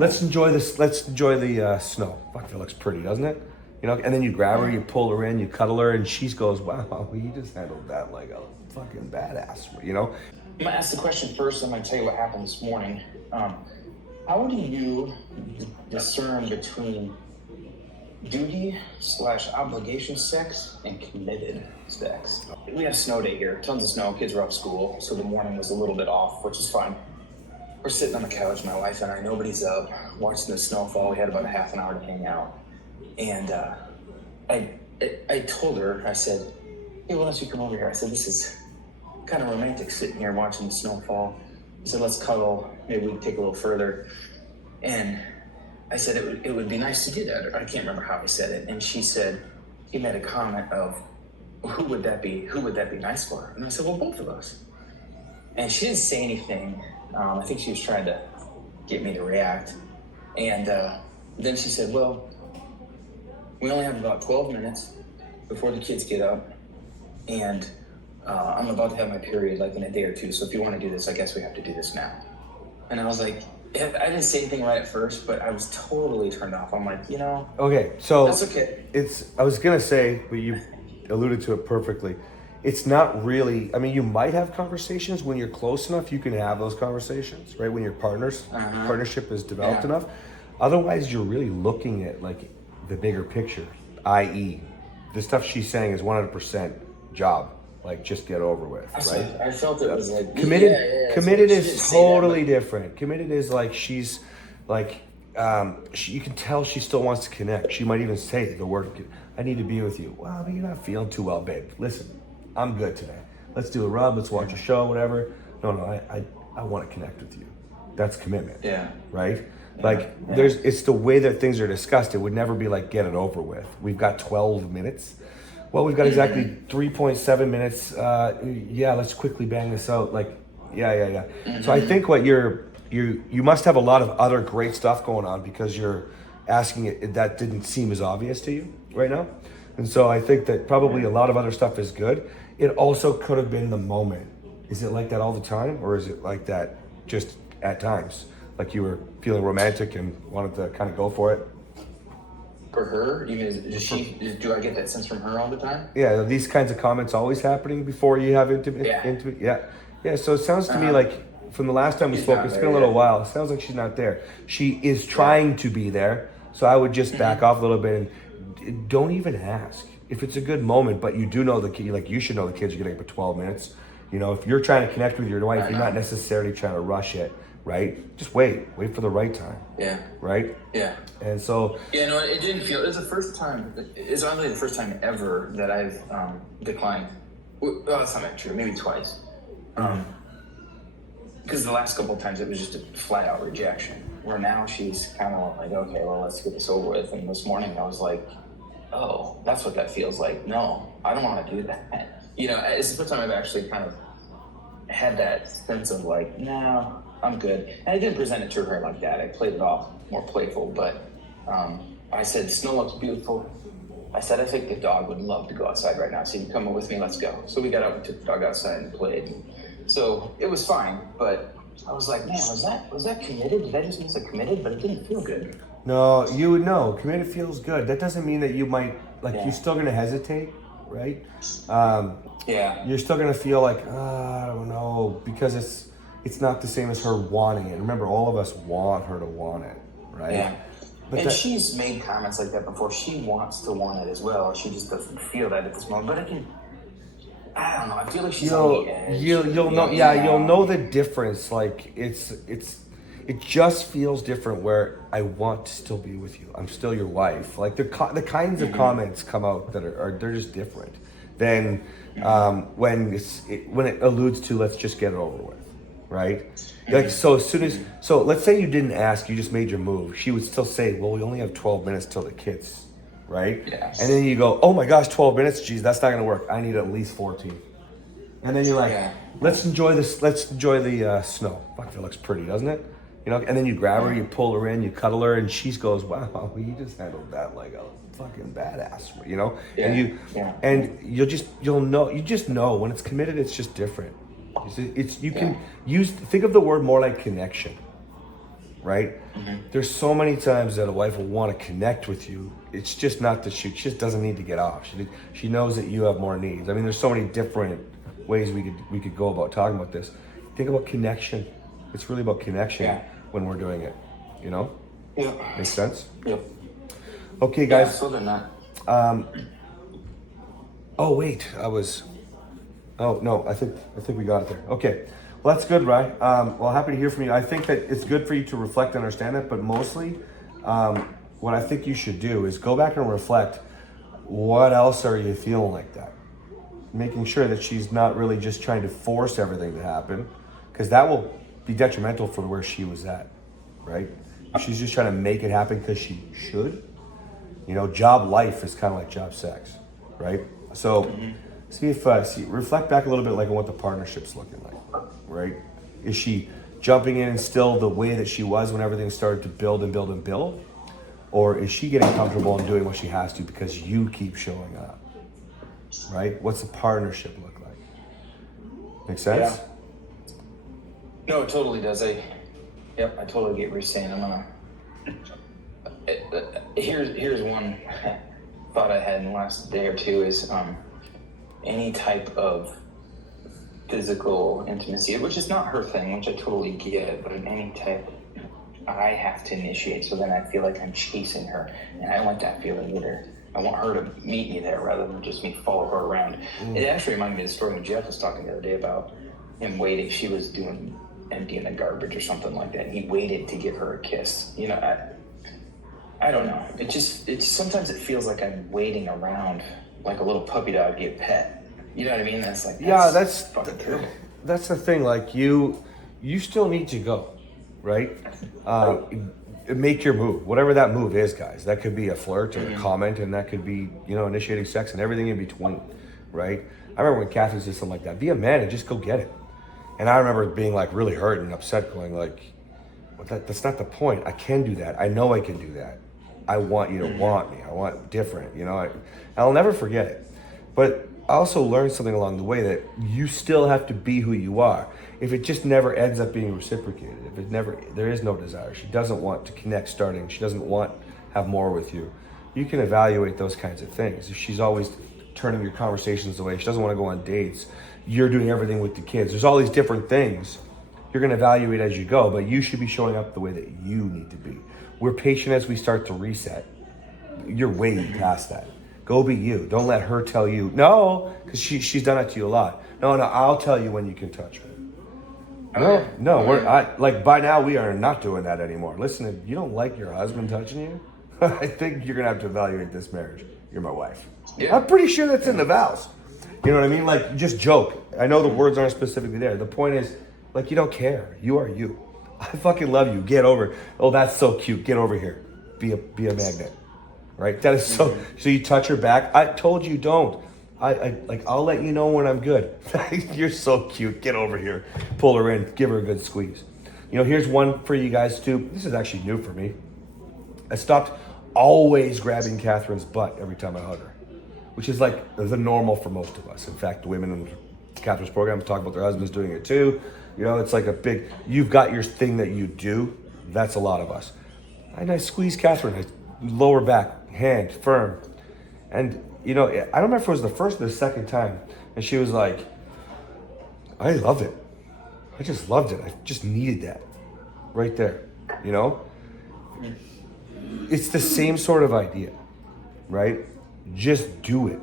let's enjoy this. Let's enjoy the snow. Fuck, it looks pretty, doesn't it? You know, and then you grab her, you pull her in, you cuddle her, and she goes, wow, you just handled that like a fucking badass, you know? I'm gonna ask the question first, I'm gonna tell you what happened this morning. How do you discern between duty/obligation sex and committed sex? We had a snow day here, tons of snow, kids were off school, so the morning was a little bit off, which is fine. We're sitting on the couch, my wife and I, nobody's up, watching the snowfall. We had about a half an hour to hang out. And I told her, I said, hey, why don't you come over here? I said, this is kind of romantic sitting here watching the snowfall. I said, let's cuddle, maybe we can take a little further. And I said, it would be nice to do that. Or I can't remember how I said it. And she said, he made a comment of, who would that be nice for? And I said, well, both of us. And she didn't say anything. I think she was trying to get me to react. And then she said, well, we only have about 12 minutes before the kids get up, and I'm about to have my period like in a day or two, so if you want to do this, I guess we have to do this now. And I was like, I didn't say anything right at first, but I was totally turned off. I'm like, Okay, so that's okay. I was gonna say, but you alluded to it perfectly. It's not really, I mean, you might have conversations when you're close enough, you can have those conversations, right? When your partnership is developed enough. Otherwise, you're really looking at like the bigger picture, i.e., the stuff she's saying is 100% job. Like, just get over with, right? I felt it was like committed. Committed is totally different. Committed is like she's like you can tell she still wants to connect. She might even say the word, "I need to be with you." Well, but you're not feeling too well, babe. Listen, I'm good today. Let's do a rub. Let's watch a show, whatever. No, I want to connect with you. That's commitment. Yeah. Right. Like it's the way that things are discussed. It would never be like, get it over with. We've got 12 minutes. Well, we've got exactly 3.7 minutes. Let's quickly bang this out. Like, yeah. So I think what you must have a lot of other great stuff going on, because you're asking it that didn't seem as obvious to you right now. And so I think that probably a lot of other stuff is good. It also could have been the moment. Is it like that all the time, or is it like that just at times? Like you were feeling romantic and wanted to kind of go for it? For her, do I get that sense from her all the time? Yeah, these kinds of comments always happening before you have intimate. Yeah. So it sounds to me like from the last time we spoke, it's been a little while. It sounds like she's not there. She is trying to be there. So I would just back off a little bit and don't even ask if it's a good moment. But you do know the kid. Like, you should know the kids are getting up for 12 minutes. If you're trying to connect with your wife, you're not necessarily trying to rush it. Right? Just wait for the right time. Yeah. Right? Yeah. And so... Yeah, no, it didn't feel... It was the first time... It's honestly the first time ever that I've declined. Well, that's not true. Maybe twice. Because the last couple of times it was just a flat-out rejection. Where now she's kind of like, okay, well, let's get this over with. And this morning I was like, oh, that's what that feels like. No, I don't want to do that. It's the first time I've actually kind of had that sense of like, no, I'm good. And I didn't present it to her like that. I played it off more playful, but I said, snow looks beautiful. I said, I think the dog would love to go outside right now. So you can come with me, let's go. So we got out and took the dog outside and played. So it was fine, but I was like, man, was that committed? Did I just miss a committed? But it didn't feel good. No, you would know. Committed feels good. That doesn't mean that you might, you're still going to hesitate, right? You're still going to feel like, I don't know, because it's not the same as her wanting it. Remember, all of us want her to want it, right? Yeah. But she's made comments like that before. She wants to want it as well. She just doesn't feel that at this moment. But I don't know. I feel like she's on the edge. You'll know. Yeah, you'll know the difference. Like it just feels different. Where I want to still be with you. I'm still your wife. Like the kinds of comments come out that are they're just different than when it alludes to, let's just get it over with. Right? Like, so as soon as, let's say you didn't ask, you just made your move, she would still say, well, we only have 12 minutes till the kids, right? Yes. And then you go, oh my gosh, 12 minutes, geez, that's not gonna work. I need at least 14. And then you're like, let's enjoy the snow. Fuck, it looks pretty, doesn't it? And then you grab her, you pull her in, you cuddle her, and she goes, wow, you just handled that like a fucking badass, And you just know when it's committed, it's just different. You can think of the word more like connection. right? There's so many times that a wife will want to connect with you. It's just not that she just doesn't need to get off. She knows that you have more needs. I mean, there's so many different ways we could go about talking about this. Think about connection. It's really about connection when we're doing it, you know? Yeah. Makes sense? Yep. Okay, guys. Yeah, so they're not. Oh wait, oh no, I think we got it there. Okay, well that's good, Ryan. Well, happy to hear from you. I think that it's good for you to reflect and understand it, but mostly, what I think you should do is go back and reflect. What else are you feeling like that? Making sure that she's not really just trying to force everything to happen, because that will be detrimental for where she was at, right? If she's just trying to make it happen because she should. You know, job life is kind of like job sex, right? So reflect back a little bit like on what the partnership's looking like, right? Is she jumping in and still the way that she was when everything started to build and build and build? Or is she getting comfortable and doing what she has to because you keep showing up, right? What's the partnership look like? Make sense? Yeah. No, it totally does. I totally get what you're saying. Here's one thought I had in the last day or two is any type of physical intimacy, which is not her thing, which I totally get, but in any type I have to initiate, so then I feel like I'm chasing her, and I don't want that feeling either. I want her to meet me there rather than just me follow her around. It actually reminded me of the story when Jeff was talking the other day about him waiting. She was doing emptying the garbage or something like that, and he waited to give her a kiss. You know, I don't know. It's sometimes it feels like I'm waiting around like a little puppy dog get pet. You know what I mean? That's fucking true. That's the thing. Like you still need to go, right? Make your move, whatever that move is, guys. That could be a flirt or a comment, and that could be, you know, initiating sex and everything in between, right? I remember when Kathryn said something like that. Be a man and just go get it. And I remember being like really hurt and upset, going like, well, that's not the point. I can do that. I know I can do that. I want you to want me. I want different, you know. I'll never forget it. But I also learned something along the way that you still have to be who you are. If it just never ends up being reciprocated, there is no desire. She doesn't want to connect starting. She doesn't want to have more with you. You can evaluate those kinds of things. If she's always turning your conversations away, she doesn't want to go on dates, you're doing everything with the kids. There's all these different things. You're going to evaluate as you go, but you should be showing up the way that you need to be. We're patient as we start to reset. You're way past that. Go be you. Don't let her tell you, no, because she's done it to you a lot. No, I'll tell you when you can touch me. No, by now we are not doing that anymore. Listen, if you don't like your husband touching you, I think you're going to have to evaluate this marriage. You're my wife. Yeah. I'm pretty sure that's in the vows. You know what I mean? Like, just joke. I know the words aren't specifically there. The point is, like, you don't care. You are you. I fucking love you. Get over it. Oh, that's so cute. Get over here. Be a magnet. Right? That is so you touch her back. I told you don't. I'll let you know when I'm good. You're so cute. Get over here. Pull her in. Give her a good squeeze. You know, here's one for you guys too. This is actually new for me. I stopped always grabbing Kathryn's butt every time I hug her, which is like the normal for most of us. In fact, the women in Kathryn's program talk about their husbands doing it too. You know, it's like you've got your thing that you do. That's a lot of us. And I squeeze Kathryn, lower back, hand, firm. And, you know, I don't remember if it was the first or the second time. And she was like, I loved it. I just loved it. I just needed that right there, you know? It's the same sort of idea, right? Just do it.